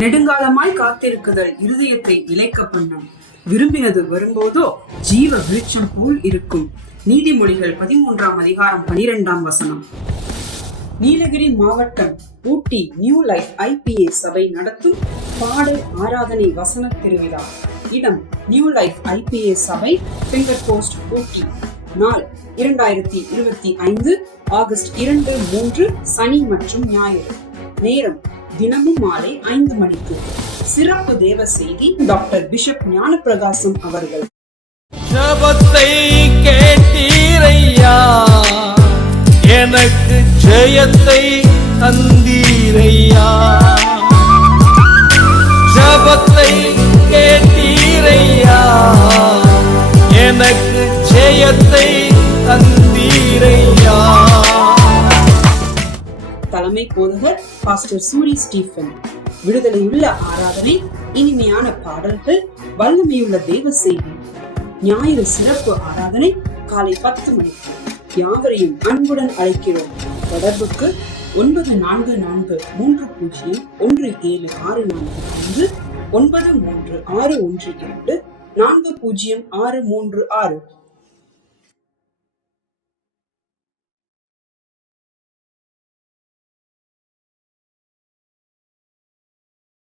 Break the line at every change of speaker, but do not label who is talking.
நெடுங்காலமாய் காத்திருக்குதல் இருதயத்தை இழைக்க பண்ணும். விரும்பினது வரும்போதோ ஜீவ விருட்சம் போல் இருக்கும். நீதிமொழிகள் பதிமூன்றாம் அதிகாரம் பனிரெண்டாம் வசனம். நீலகிரி மாவட்டம் ஊட்டி நியூ லைஃப் ஐபிஏ சபை நடத்தும் பாடல் ஆராதனை வசன திருவிழா. இடம் நியூ லைஃப் ஐபிஏ சபை பிங்கர் போஸ்ட் ஊட்டி. நாள் இரண்டாயிரத்தி இருபத்தி ஐந்து ஆகஸ்ட் இரண்டு மூன்று சனி மற்றும் ஞாயிறு. நேரம் தினமும் மாலை ஐந்து மணிக்கு. சிறப்பு தேவ செய்தி டாக்டர் பிஷப் ஞானப்பிரகாசம் அவர்கள்.
ஜபத்தை கேட்டீரையா? எனக்கு ஜெயத்தை தந்தீரையா? ஜபத்தை கேட்டீரையா? எனக்கு ஜெயத்தை தந்தீரை
தலைமை போதகர் பாஸ்டர் சூரி ஸ்டீஃபன். விடுதலையுள்ள ஆராதனை இனிமையான பாடல்கள் வல்லமையுள்ள தெய்வ செய்தி. ஞாயிறு சிறப்பு ஆராதனை காலை பத்து மணிக்கு யாவரையும் அன்புடன் அழைக்கிறோம். தொடர்புக்கு ஒன்பது நான்கு நான்கு மூன்று பூஜ்ஜியம் ஒன்று ஏழு ஆறு நான்கு ஒன்று ஒன்பது மூன்று ஆறு ஒன்று இரண்டு நான்கு பூஜ்ஜியம் ஆறு மூன்று ஆறு